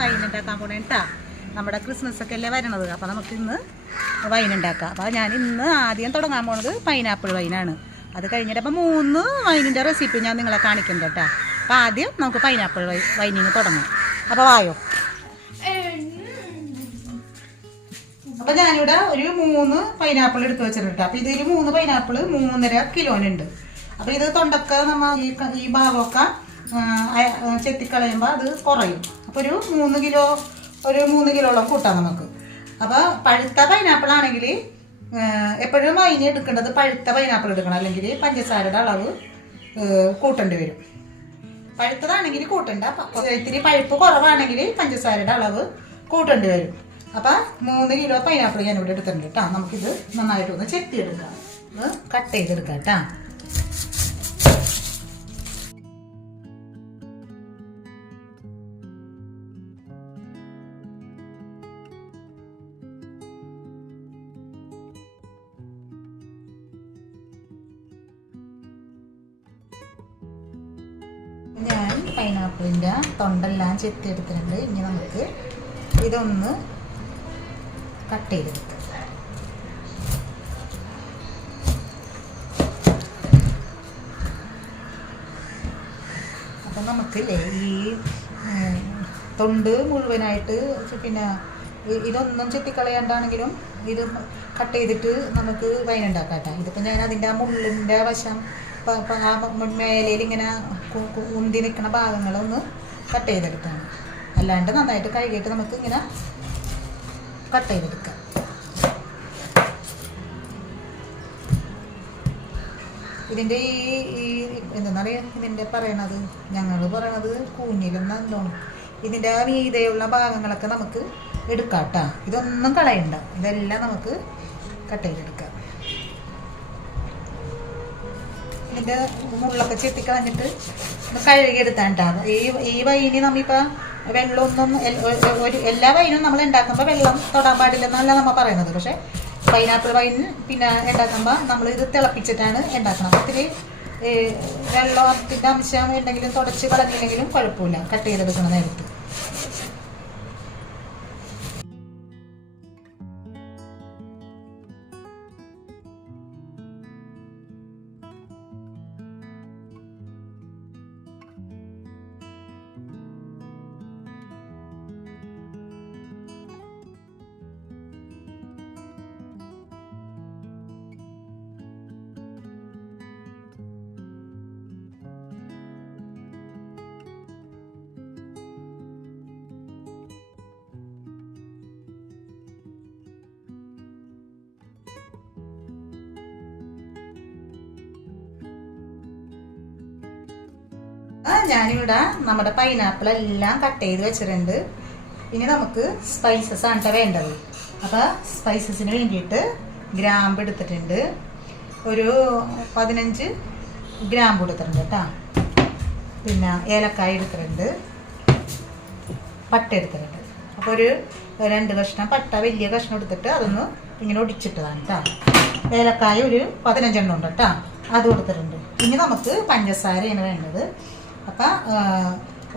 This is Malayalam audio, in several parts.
വൈൻ ഉണ്ടാക്കാൻ പോണേ കേട്ടാ നമ്മുടെ ക്രിസ്മസ് ഒക്കെ അല്ലേ വരണത്. അപ്പോൾ നമുക്ക് ഇന്ന് വൈൻ ഉണ്ടാക്കാം. അപ്പോൾ ഞാൻ ഇന്ന് ആദ്യം തുടങ്ങാൻ പോണത് പൈനാപ്പിൾ വൈനാണ്. അത് കഴിഞ്ഞിട്ട് അപ്പോൾ മൂന്ന് വൈനിന്റെ റെസിപ്പി ഞാൻ നിങ്ങളെ കാണിക്കുന്നുണ്ട് കേട്ടോ അപ്പോൾ ആദ്യം നമുക്ക് പൈനാപ്പിൾ വൈ വൈനിന് തുടങ്ങാം. അപ്പോൾ വായോ. അപ്പോൾ ഞാനിവിടെ ഒരു മൂന്ന് പൈനാപ്പിൾ എടുത്ത് വെച്ചിട്ടുണ്ട് അപ്പോൾ ഇതിൽ മൂന്ന് പൈനാപ്പിൾ മൂന്നര കിലോനുണ്ട് അപ്പോൾ ഇത് തൊണ്ടക്ക നമ്മൾ ഈ ഈ ഭാഗമൊക്കെ ചെത്തിക്കളയുമ്പോൾ അത് കുറയും. അപ്പോൾ ഒരു മൂന്ന് കിലോ ഒരു മൂന്ന് കിലോളം കൂട്ടാം നമുക്ക്. അപ്പോൾ പഴുത്ത പൈനാപ്പിൾ ആണെങ്കിൽ എപ്പോഴും അതിന് എടുക്കേണ്ടത് പഴുത്ത പൈനാപ്പിൾ എടുക്കണം. അല്ലെങ്കിൽ പഞ്ചസാരയുടെ അളവ് കൂട്ടേണ്ടി വരും. പഴുത്തതാണെങ്കിൽ കൂട്ടണ്ട. ഇത്തിരി പഴുപ്പ് കുറവാണെങ്കിൽ പഞ്ചസാരയുടെ അളവ് കൂട്ടേണ്ടി വരും. അപ്പം മൂന്ന് കിലോ പൈനാപ്പിൾ ഞാൻ ഇവിടെ എടുത്തിട്ടുണ്ട് കേട്ടോ നമുക്കിത് നന്നായിട്ട് ഒന്ന് ചെത്തി എടുക്കാം ഒന്ന് കട്ട് ചെയ്തെടുക്കാം കേട്ടോ പൈനാപ്പിളിന്റെ തൊണ്ടെല്ലാം ചെത്തി എടുത്തിട്ടുണ്ട് ഇനി നമുക്ക് ഇതൊന്ന് കട്ട് ചെയ്തെടുക്കാം. അപ്പം നമുക്കില്ലേ ഈ തൊണ്ട് മുഴുവനായിട്ട് പിന്നെ ഇതൊന്നും ചെത്തിക്കളയാണ്ടാണെങ്കിലും ഇത് കട്ട് ചെയ്തിട്ട് നമുക്ക് വൈൻ ഉണ്ടാക്കാം കേട്ടോ ഇതിപ്പോൾ ഞാൻ അതിന്റെ ആ മുള്ളിന്റെ വശം മേലയിൽ ഇങ്ങനെ ഉന്തി നിൽക്കുന്ന ഭാഗങ്ങളൊന്ന് കട്ട് ചെയ്തെടുക്കണം. അല്ലാണ്ട് നന്നായിട്ട് കഴുകിയിട്ട് നമുക്ക് ഇങ്ങനെ കട്ട് ചെയ്തെടുക്കാം. ഇതിന്റെ ഈ ഈ എന്തെന്നറിയാ? ഇതിന്റെ പറയണത് ഞങ്ങൾ പറയണത് കൂഞ്ഞിലെന്നല്ലോ ഇതിന്റെ മീതയുള്ള ഭാഗങ്ങളൊക്കെ നമുക്ക് എടുക്കാം കേട്ടോ ഇതൊന്നും കളയണ്ട. ഇതെല്ലാം നമുക്ക് കട്ട് ചെയ്തെടുക്കാം. ഇതിന്റെ മുള്ളൊക്കെ ചെത്തിക്കളഞ്ഞിട്ട് കഴുകിയെടുത്താണ്ടാണ് ഈ ഈ വൈനി നമ്മിപ്പോൾ വെള്ളമൊന്നും ഒരു എല്ലാ വൈനും നമ്മൾ ഉണ്ടാക്കുമ്പോൾ വെള്ളം തൊടാൻ പാടില്ലെന്നല്ല നമ്മൾ പറയുന്നത്. പക്ഷേ പൈനാപ്പിൾ വൈൻ പിന്നെ ഉണ്ടാക്കുമ്പോൾ നമ്മൾ ഇത് തിളപ്പിച്ചിട്ടാണ് ഉണ്ടാക്കുന്നത്. ഒത്തിരി വെള്ളത്തിന്റെ അംശം എന്തെങ്കിലും തുടച്ച് കളഞ്ഞില്ലെങ്കിലും കുഴപ്പമില്ല. കട്ട് ചെയ്തെടുക്കുന്ന നേരത്ത്. ഞാനിവിടെ നമ്മുടെ പൈനാപ്പിൾ എല്ലാം കട്ട് ചെയ്ത് വെച്ചിട്ടുണ്ട്. ഇനി നമുക്ക് സ്പൈസസ് ആണ് വേണ്ടത്. അപ്പോൾ സ്പൈസസിന് വേണ്ടിയിട്ട് ഗ്രാമ്പ് എടുത്തിട്ടുണ്ട്. ഒരു പതിനഞ്ച് ഗ്രാമ്പ് എടുത്തിട്ടുണ്ട് കേട്ടോ പിന്നെ ഏലക്കായ എടുത്തിട്ടുണ്ട്. പട്ട എടുത്തിട്ടുണ്ട്. അപ്പോൾ ഒരു രണ്ട് കഷ്ണം പട്ട വലിയ കഷ്ണം എടുത്തിട്ട് അതൊന്ന് ഇങ്ങനെ ഒടിച്ചിട്ടതാണ് കേട്ടോ ഏലക്കായ ഒരു പതിനഞ്ചെണ്ണം ഉണ്ട് കേട്ടോ അത് കൊടുത്തിട്ടുണ്ട്. ഇനി നമുക്ക് പഞ്ചസാരയാണ് വേണ്ടത്. അപ്പം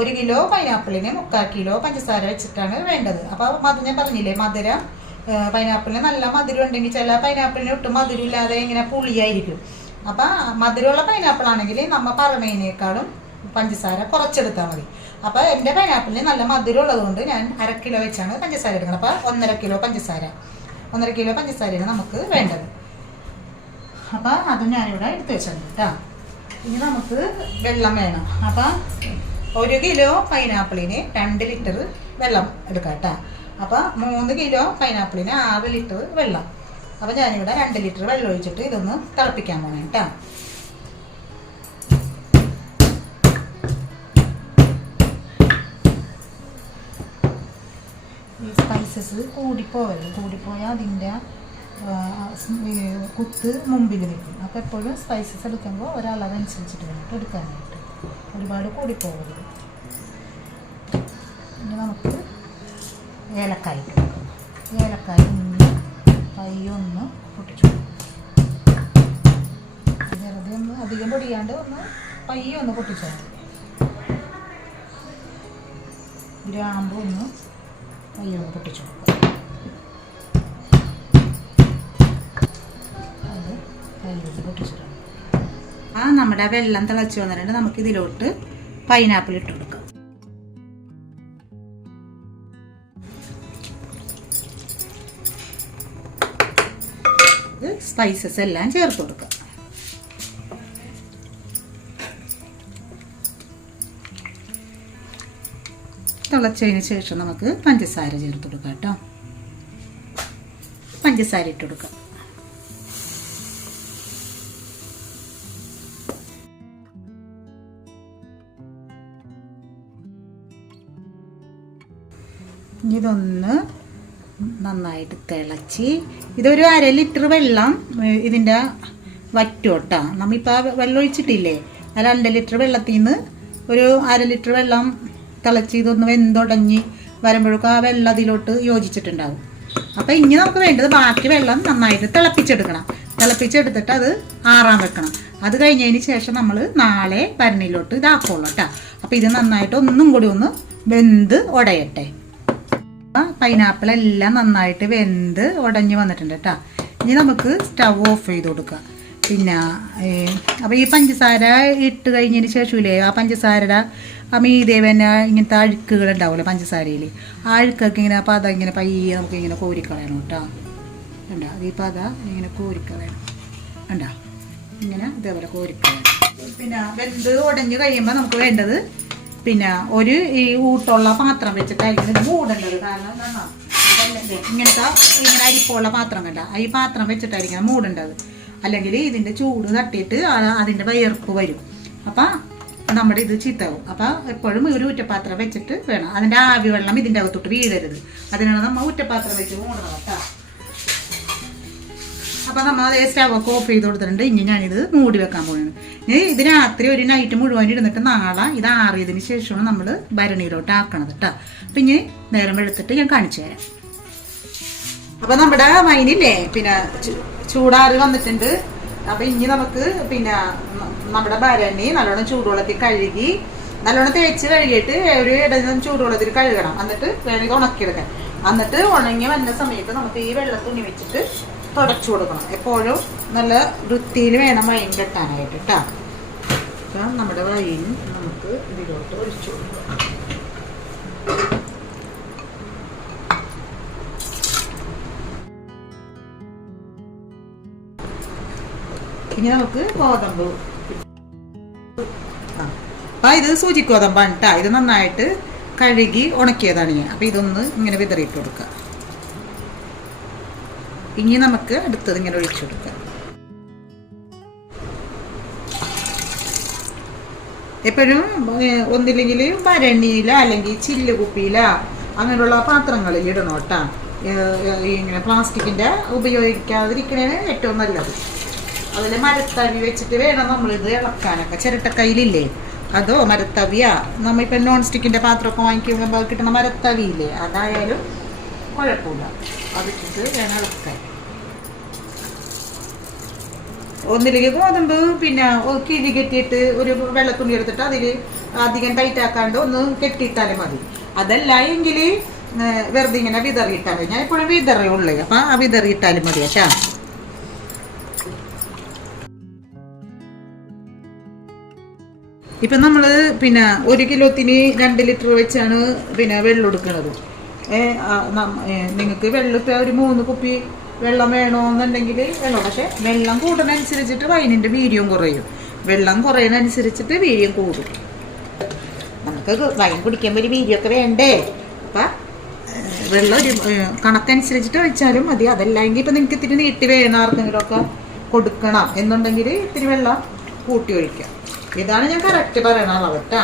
ഒരു കിലോ പൈനാപ്പിളിന് മുക്കാൽ കിലോ പഞ്ചസാര വെച്ചിട്ടാണ് വേണ്ടത്. അപ്പോൾ മധു ഞാൻ പറഞ്ഞില്ലേ മധുരം പൈനാപ്പിളിന് നല്ല മധുരം ഉണ്ടെങ്കിൽ ചില പൈനാപ്പിളിന് ഒട്ടും മധുരം ഇല്ലാതെ ഇങ്ങനെ പുളിയായിരിക്കും. അപ്പം മധുരമുള്ള പൈനാപ്പിൾ ആണെങ്കിൽ നമ്മൾ പറഞ്ഞതിനേക്കാളും പഞ്ചസാര കുറച്ചെടുത്താൽ മതി. അപ്പോൾ എന്റെ പൈനാപ്പിളിന് നല്ല മധുരം ഉള്ളതുകൊണ്ട് ഞാൻ അര കിലോ വെച്ചാണ് പഞ്ചസാര എടുക്കുന്നത് അപ്പോൾ ഒന്നര കിലോ പഞ്ചസാര. ഒന്നര കിലോ പഞ്ചസാരയാണ് നമുക്ക് വേണ്ടത്. അപ്പോൾ അത് ഞാനിവിടെ എടുത്ത് വെച്ചിട്ടുണ്ട് കേട്ടോ. ഇനി നമുക്ക് വെള്ളം വേണം. അപ്പം ഒരു കിലോ പൈനാപ്പിളിന് രണ്ട് ലിറ്റർ വെള്ളം എടുക്കാം കേട്ടോ. അപ്പം മൂന്ന് കിലോ പൈനാപ്പിളിന് ആറ് ലിറ്റർ വെള്ളം. അപ്പം ഞാനിവിടെ രണ്ട് ലിറ്റർ വെള്ളം ഒഴിച്ചിട്ട് ഇതൊന്ന് തിളപ്പിക്കാൻ പോകണം കേട്ടോ. ഈ സ്പൈസസ് കൂടിപ്പോവരുത്. കൂടിപ്പോയാൽ അതിന്റെ കുത്ത് മുമ്പിൽ നിൽക്കും അപ്പോൾ എപ്പോഴും സ്പൈസസ് എടുക്കുമ്പോൾ ഒരളവനുസരിച്ചിട്ട് വേണം എടുക്കാനായിട്ട്. ഒരുപാട് കൂടിപ്പോകരുത് ഇനി നമുക്ക് ഏലക്കായ ഇട്ട് കൊടുക്കാം ഏലക്കായ ഒന്ന് പൊട്ടിച്ചു. വെറുതെ ഒന്ന് അധികം പൊടിയാണ്ട് ഒന്ന് പയ്യെ ഒന്ന് പൊട്ടിച്ചാൽ മതി ഗ്രാമ്പ് ഒന്ന് പൊട്ടിച്ചു. കൊടുക്കുക ആ നമ്മുടെ വെള്ളം തിളച്ച് വന്നിട്ടുണ്ട്. നമുക്ക് ഇതിലോട്ട് പൈനാപ്പിൾ ഇട്ട് കൊടുക്കാം. സ്പൈസസ് എല്ലാം ചേർത്ത് കൊടുക്കുക തിളച്ചതിന് ശേഷം നമുക്ക് പഞ്ചസാര ചേർത്ത് കൊടുക്കാം കേട്ടോ. പഞ്ചസാര ഇട്ട് കൊടുക്കാം. ഇതൊന്ന് നന്നായിട്ട് തിളച്ച്. ഇതൊരു അര ലിറ്റർ വെള്ളം ഇതിന്റെ വറ്റോട്ടാ. നമ്മളിപ്പോൾ വെള്ളം ഒഴിച്ചിട്ടില്ലേ? ആ രണ്ട് ലിറ്റർ വെള്ളത്തിൽ നിന്ന് ഒരു അര ലിറ്റർ വെള്ളം തിളച്ച് ഇതൊന്ന് വെന്തുടങ്ങി വരുമ്പോഴേക്കും ആ വെള്ളം അതിലോട്ട് യോജിച്ചിട്ടുണ്ടാവും. അപ്പോൾ ഇനി നമുക്ക് വേണ്ടത് ബാക്കി വെള്ളം നന്നായിട്ട് തിളപ്പിച്ചെടുക്കണം. തിളപ്പിച്ചെടുത്തിട്ട് അത് ആറാൻ വെക്കണം. അത് കഴിഞ്ഞതിന് ശേഷം നമ്മൾ നാളെ പരണിയിലോട്ട് ഇതാക്കുള്ളൂ കേട്ടോ അപ്പോൾ ഇത് നന്നായിട്ട് ഒന്നും കൂടി ഒന്ന് വെന്ത് ഉടയട്ടെ പൈനാപ്പിൾ എല്ലാം നന്നായിട്ട് വെന്ത് ഉടഞ്ഞു വന്നിട്ടുണ്ട് കേട്ടോ ഇനി നമുക്ക് സ്റ്റവ് ഓഫ് ചെയ്ത് കൊടുക്കാം. പിന്നെ അപ്പോൾ ഈ പഞ്ചസാര ഇട്ട് കഴിഞ്ഞതിന് ശേഷമില്ലേ ആ പഞ്ചസാരയുടെ ആ മീതെ പിന്നെ ഇങ്ങനത്തെ അഴുക്കുകൾ ഉണ്ടാവുമല്ലോ പഞ്ചസാരയിൽ ആ അഴുക്കൊക്കെ ഇങ്ങനെ അപ്പോൾ അതങ്ങനെ പയ്യെ നമുക്ക് ഇങ്ങനെ കോരിക്കളയണം കേട്ടോ കണ്ടോ? ഈ അതാ ഇങ്ങനെ കോരിക്കളയണം. കണ്ടോ? ഇങ്ങനെ ഇതേപോലെ കോരിക്കളയണം. പിന്നെ വെന്ത് ഉടഞ്ഞ് കഴിയുമ്പോൾ നമുക്ക് വേണ്ടത് പിന്നെ ഒരു ഈ ഊട്ടുള്ള പാത്രം വെച്ചിട്ടായിരിക്കും ഇത് മൂടേണ്ടത്. കാരണം ഇങ്ങനത്തെ ഇങ്ങനെ അരിപ്പുള്ള പാത്രം കണ്ട ഈ പാത്രം വെച്ചിട്ടായിരിക്കണം മൂടേണ്ടത്. അല്ലെങ്കിൽ ഇതിന്റെ ചൂട് തട്ടിയിട്ട് അതിന്റെ വയർപ്പ് വരും. അപ്പം നമ്മുടെ ഇത് ചീത്താവും. അപ്പം എപ്പോഴും ഒരു ഊറ്റപ്പാത്രം വെച്ചിട്ട് വേണം. അതിന്റെ ആവി വെള്ളം ഇതിന്റെ അകത്തോട്ട് വീഴരുത്. അതിനാണ് നമ്മൾ ഊറ്റപ്പാത്രം വെച്ച് മൂടണം കേട്ടോ. അപ്പം നമ്മൾ അതേ സ്റ്റവ് ഒക്കെ ഓഫ് ചെയ്ത് കൊടുത്തിട്ടുണ്ട്. ഇനി ഞാനിത് മൂടി വെക്കാൻ പോവുകയാണ് ഇനി ഇത് രാത്രി ഒരു നൈറ്റ് മുഴുവൻ ഇരുന്നിട്ട് നാളെ ഇത് ആറിയതിന് ശേഷമാണ് നമ്മൾ ഭരണിയിലോട്ട് ആക്കണത് കേട്ടോ അപ്പം ഇനി നേരം വെളുത്തിട്ട് ഞാൻ കാണിച്ചു തരാം. അപ്പം നമ്മുടെ വൈനില്ലേ പിന്നെ ചൂടാറി വന്നിട്ടുണ്ട്. അപ്പം ഇനി നമുക്ക് പിന്നെ നമ്മുടെ ഭരണി നല്ലോണം ചൂടുവെള്ളത്തിൽ കഴുകി നല്ലോണം തേച്ച് കഴുകിയിട്ട് ഒരു ഇടം ചൂടുവെള്ളത്തിൽ കഴുകണം. എന്നിട്ട് വേണമെങ്കിൽ ഉണക്കിയെടുക്കാം. എന്നിട്ട് ഉണങ്ങി വന്ന സമയത്ത് നമുക്ക് ഈ വെള്ള തുണി വെച്ചിട്ട് തുടച്ചു കൊടുക്കണം. എപ്പോഴും നല്ല വൃത്തിയിൽ വേണം വൈൻ കെട്ടാനായിട്ട് കേട്ടോ അപ്പം നമ്മുടെ വൈൻ നമുക്ക് ഇതിലോട്ട് ഒഴിച്ചു കൊടുക്കാം ഇനി നമുക്ക് ഗോതമ്പ് അപ്പം ഇത് സൂചിക്കോതമ്പാണ് കേട്ടോ ഇത് നന്നായിട്ട് കഴുകി ഉണക്കിയതാണ് ഞാൻ അപ്പം ഇതൊന്ന് ഇങ്ങനെ വിതറിയിട്ട് കൊടുക്കുക ഇനി നമുക്ക് അടുത്തത് ഇങ്ങനെ ഒഴിച്ചു കൊടുക്കാം. എപ്പോഴും ഒന്നില്ലെങ്കിൽ ഭരണിയില അല്ലെങ്കിൽ ചില്ല് കുപ്പിയില അങ്ങനെയുള്ള പാത്രങ്ങളിൽ ഇടണം കേട്ടാ. ഇങ്ങനെ പ്ലാസ്റ്റിക്കിന്റെ ഉപയോഗിക്കാതിരിക്കണേ ഏറ്റവും നല്ലത്. അതിൽ മരത്തവി വെച്ചിട്ട് വേണം നമ്മളിത് ഇളക്കാനൊക്കെ. ചിരട്ടക്കൈയിലില്ലേ അതോ മരത്തവിയാ? നമ്മളിപ്പോൾ നോൺ സ്റ്റിക്കിന്റെ പാത്രമൊക്കെ വാങ്ങിക്കുമ്പോൾ കിട്ടുന്ന മരത്തവിയില്ലേ? അതായാലും കുഴപ്പമില്ല. അതിട്ടിട്ട് വേണം ഇളക്കാൻ ഒന്നിലേക്ക് ഗോതമ്പ് പിന്നെ കിഴി കെട്ടിയിട്ട് ഒരു വെള്ളത്തുണി എടുത്തിട്ട് അതിൽ അധികം ടൈറ്റ് ആക്കാണ്ട് ഒന്ന് കെട്ടിയിട്ടാലും മതി. അതല്ല എങ്കിൽ വെറുതെ ഇങ്ങനെ വിതറിയിട്ടാൽ മതി. ഞാൻ എപ്പോഴും വിതറേ ഉള്ളേ. അപ്പം ആ വിതറിയിട്ടാലും മതി കേട്ടാ. ഇപ്പം നമ്മൾ പിന്നെ ഒരു കിലോത്തിന് രണ്ട് ലിറ്റർ വെച്ചാണ് പിന്നെ വെള്ളം എടുക്കുന്നത്. നിങ്ങൾക്ക് വെള്ളത്തെ ഒരു മൂന്ന് കുപ്പി വെള്ളം വേണമെന്നുണ്ടെങ്കിൽ വെള്ളം പക്ഷേ വെള്ളം കൂടുന്നതനുസരിച്ചിട്ട് വൈനിന്റെ വീര്യം കുറയും. വെള്ളം കുറയുന്നതനുസരിച്ചിട്ട് വീര്യം കൂടും. നമുക്ക് വൈൻ കുടിക്കുമ്പോൾ ഒരു വീര്യമൊക്കെ വേണ്ടേ? അപ്പം വെള്ളം ഒരു കണക്കനുസരിച്ചിട്ട് ഒഴിച്ചാലും മതി. അതല്ലെങ്കിൽ ഇപ്പം നിങ്ങൾക്ക് ഇത്തിരി നീട്ടി വേണം ആർക്കെങ്കിലുമൊക്കെ കൊടുക്കണം. എന്നുണ്ടെങ്കിൽ ഇത്തിരി വെള്ളം കൂട്ടി ഒഴിക്കാം. ഇതാണ് ഞാൻ കറക്റ്റ് പറയണ അളവ് കേട്ടാ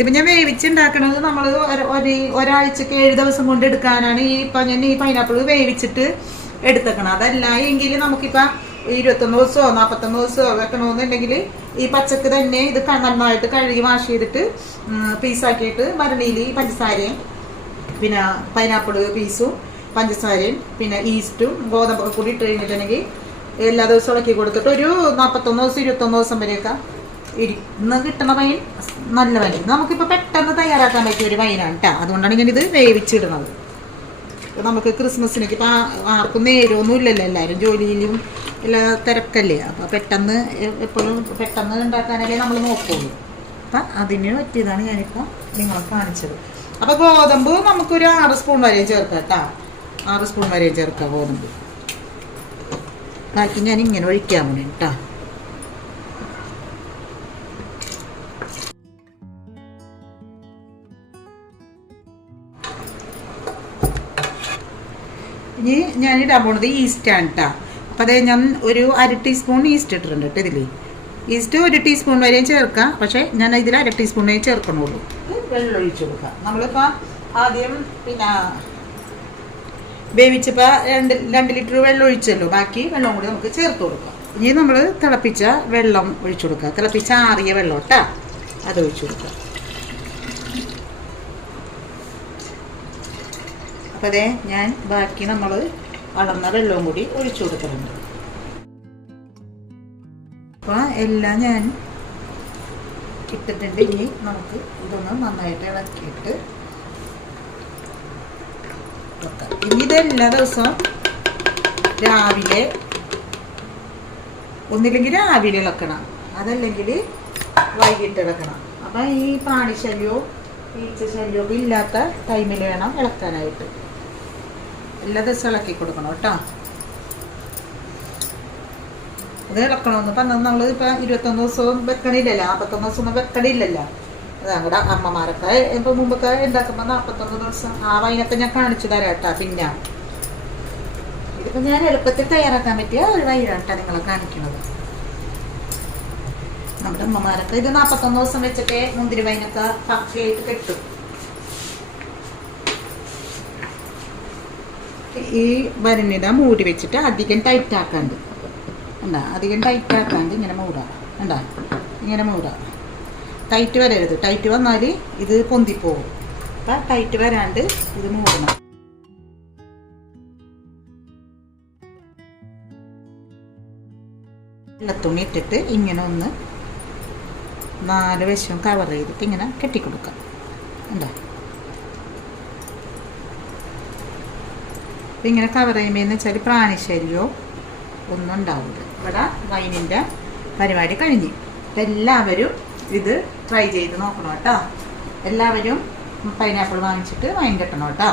ഇതിപ്പോൾ ഞാൻ വേവിച്ചുണ്ടാക്കണത് നമ്മൾ ഒരു ഒരാഴ്ചക്ക് ഏഴ് ദിവസം കൊണ്ട് എടുക്കാനാണ് ഈ ഇപ്പം ഞാൻ ഈ പൈനാപ്പിൾ വേവിച്ചിട്ട് എടുത്തേക്കണം അതല്ല എങ്കിൽ നമുക്കിപ്പോൾ ഇരുപത്തൊന്ന് ദിവസമോ നാൽപ്പത്തൊന്ന് ദിവസമോ വെക്കണമെന്നുണ്ടെങ്കിൽ ഈ പച്ചക്ക് തന്നെ ഇത് നന്നായിട്ട് കഴുകി വാഷ് ചെയ്തിട്ട് പീസാക്കിയിട്ട് മരണിയിൽ ഈ പഞ്ചസാരയും പിന്നെ പൈനാപ്പിൾ പീസും പഞ്ചസാരയും പിന്നെ ഈസ്റ്റും ഗോതമ്പൊക്കെ കൂടി ഇട്ട് കഴിഞ്ഞിട്ടുണ്ടെങ്കിൽ എല്ലാ ദിവസവും ഇളക്കി കൊടുത്തിട്ട് ഒരു നാൽപ്പത്തൊന്ന് ദിവസം ഇരുപത്തൊന്ന് ദിവസം വരെയൊക്കെ ഇന്ന് കിട്ടുന്ന വൈൻ നല്ല ഇത് നമുക്കിപ്പോൾ പെട്ടെന്ന് തയ്യാറാക്കാൻ പറ്റിയ ഒരു വൈനാണ് കേട്ടോ അതുകൊണ്ടാണ് ഞാനിത് വേവിച്ചിടുന്നത്. നമുക്ക് ക്രിസ്മസിനൊക്കെ ഇപ്പം ആർക്കും നേരമൊന്നും ഇല്ലല്ലോ. എല്ലാവരും ജോലിയിലും എല്ലാ തിരക്കല്ലേ. അപ്പോൾ പെട്ടെന്ന് എപ്പോഴും പെട്ടെന്ന് ഉണ്ടാക്കാനല്ലേ നമ്മൾ നോക്കുള്ളൂ. അപ്പം അതിന് പറ്റിയതാണ് ഞാനിപ്പോൾ നിങ്ങളെ കാണിച്ചത്. അപ്പോൾ ഗോതമ്പ് നമുക്കൊരു ആറ് സ്പൂൺ വരെ ചേർക്കാം കേട്ടോ ആറ് സ്പൂൺ വരെ ചേർക്കാം ഗോതമ്പ്. ബാക്കി ഞാൻ ഇങ്ങനെ ഒഴിക്കാൻ വേണ്ടി കേട്ടോ ഞാൻ ഇടാൻ പോണത് ഈസ്റ്റാണ് കേട്ടോ അപ്പോൾ അതായത് ഞാൻ ഒരു അര ടീസ്പൂൺ ഈസ്റ്റ് ഇട്ടിട്ടുണ്ട് കേട്ടോ ഇതിൽ ഈസ്റ്റ് ഒരു ടീസ്പൂൺ വരെയും ചേർക്കാം. പക്ഷേ ഞാൻ ഇതിൽ അര ടീസ്പൂൺ വരെയും ചേർക്കണുള്ളൂ. വെള്ളം ഒഴിച്ചു കൊടുക്കാം. നമ്മളിപ്പോൾ ആദ്യം പിന്നെ വേവിച്ചപ്പോൾ രണ്ട് രണ്ട് ലിറ്റർ വെള്ളം ഒഴിച്ചല്ലോ. ബാക്കി വെള്ളം കൂടി നമുക്ക് ചേർത്ത് കൊടുക്കാം. ഇനി നമ്മൾ തിളപ്പിച്ച വെള്ളം ഒഴിച്ചു കൊടുക്കുക തിളപ്പിച്ച ആറിയ വെള്ളം കേട്ടോ. അത് ഒഴിച്ചു കൊടുക്കാം. അപ്പോൾ അതെ ഞാൻ ബാക്കി നമ്മൾ അളന്ന വെള്ളവും കൂടി ഒഴിച്ചു കൊടുക്കുന്നുണ്ട്. അപ്പോൾ എല്ലാം ഞാൻ ഇട്ടിട്ടുണ്ട്. ഇനി നമുക്ക് ഇതൊന്ന് നന്നായിട്ട് ഇളക്കിയിട്ട് ഇനി ഇത് എല്ലാ ദിവസവും രാവിലെ ഒന്നില്ലെങ്കിൽ രാവിലെ ഇളക്കണം. അതല്ലെങ്കിൽ വൈകിട്ട് ഇളക്കണം. അപ്പം ഈ പാണിശല്യവും ഈച്ചശല്യവും ഈച്ച ശല്യവും ഇല്ലാത്ത ടൈമിൽ വേണം ഇളക്കാനായിട്ട്. എല്ലാ ദിവസവും ഇളക്കി കൊടുക്കണം കേട്ടോ. അത് ഇളക്കണമെന്ന് പറഞ്ഞാൽ നമ്മൾ ഇപ്പം ഇരുപത്തൊന്ന് ദിവസവും വെക്കണില്ലല്ലോ. നാൽപ്പത്തൊന്ന് ദിവസം ഒന്നും വെക്കണില്ലല്ലോ. ഞങ്ങളുടെ അമ്മമാരൊക്കെ ഇപ്പം മുമ്പൊക്കെ ഉണ്ടാക്കുമ്പോൾ നാൽപ്പത്തൊന്ന് ദിവസം ആ വൈനൊക്കെ ഞാൻ കാണിച്ചു തരാം കേട്ടോ പിന്നെ. ഇതിപ്പോൾ ഞാൻ എളുപ്പത്തിൽ തയ്യാറാക്കാൻ പറ്റിയ ഒരു കേട്ടോ നിങ്ങളെ കാണിക്കുന്നത് നമ്മുടെ അമ്മമാരൊക്കെ ഇത് നാൽപ്പത്തൊന്ന് ദിവസം വെച്ചിട്ട് മുന്തിരി വൈനൊക്കെ പക്കയായിട്ട് കെട്ടും. ഈ വരണിത മൂടി വെച്ചിട്ട് അധികം ടൈറ്റ് ആക്കാണ്ട്. ഉണ്ടാ അധികം ടൈറ്റ് ആക്കാണ്ട് ഇങ്ങനെ മൂടാം. ഉണ്ടാ ഇങ്ങനെ മൂടാം. ടൈറ്റ് വരരുത്. ടൈറ്റ് വന്നാൽ ഇത് പൊന്തിപ്പോകും അപ്പം ടൈറ്റ് വരാണ്ട് ഇത് മൂടണം. വെള്ളത്തുണി ഇട്ടിട്ട് ഇങ്ങനെ ഒന്ന് നാല് വശവും കവർ ചെയ്തിട്ട് ഇങ്ങനെ കെട്ടിക്കൊടുക്കാം. ഉണ്ടാ അപ്പം ഇങ്ങനെ കവർ ചെയ്യുമ്പോൾ വെച്ചാൽ പ്രാണിശല്യമോ ഒന്നും ഉണ്ടാവില്ല ഇവിടെ വൈനിന്റെ പരിപാടി കഴിഞ്ഞ്. അപ്പം എല്ലാവരും ഇത് ട്രൈ ചെയ്ത് നോക്കണം കേട്ടോ. എല്ലാവരും പൈനാപ്പിൾ വാങ്ങിച്ചിട്ട് വൈൻ കെട്ടണം കേട്ടോ.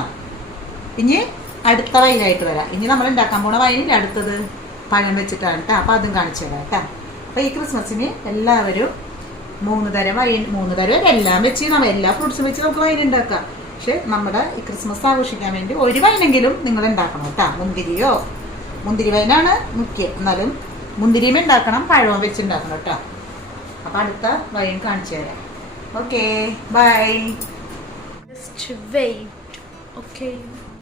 ഇനി അടുത്ത വൈനായിട്ട് വരാം. ഇനി നമ്മൾ ഉണ്ടാക്കാൻ പോണ വൈനിന്റെ അടുത്തത് പഴം വെച്ചിട്ടാണ് കേട്ടോ. അപ്പം അതും കാണിച്ചു തരാം കേട്ടോ. അപ്പോൾ ഈ ക്രിസ്മസിന് എല്ലാവരും മൂന്ന് തരം വൈൻ മൂന്ന് തരം എല്ലാം വെച്ച് നമ്മൾ എല്ലാ ഫ്രൂട്ട്സും വെച്ച് നമുക്ക് വൈൻ ഉണ്ടാക്കാം. പക്ഷെ നമ്മുടെ ഈ ക്രിസ്മസ് ആഘോഷിക്കാൻ വേണ്ടി ഒരു വൈനെങ്കിലും നിങ്ങൾ ഉണ്ടാക്കണം കേട്ടോ. മുന്തിരിയോ? മുന്തിരി വൈനാണ് മുഖ്യം. എന്നാലും മുന്തിരിയും ഉണ്ടാക്കണം പഴവും വെച്ച് ഉണ്ടാക്കണം കേട്ടോ. അപ്പം അടുത്ത വൈൻ കാണിച്ചു തരാം. Okay bye just wait Okay.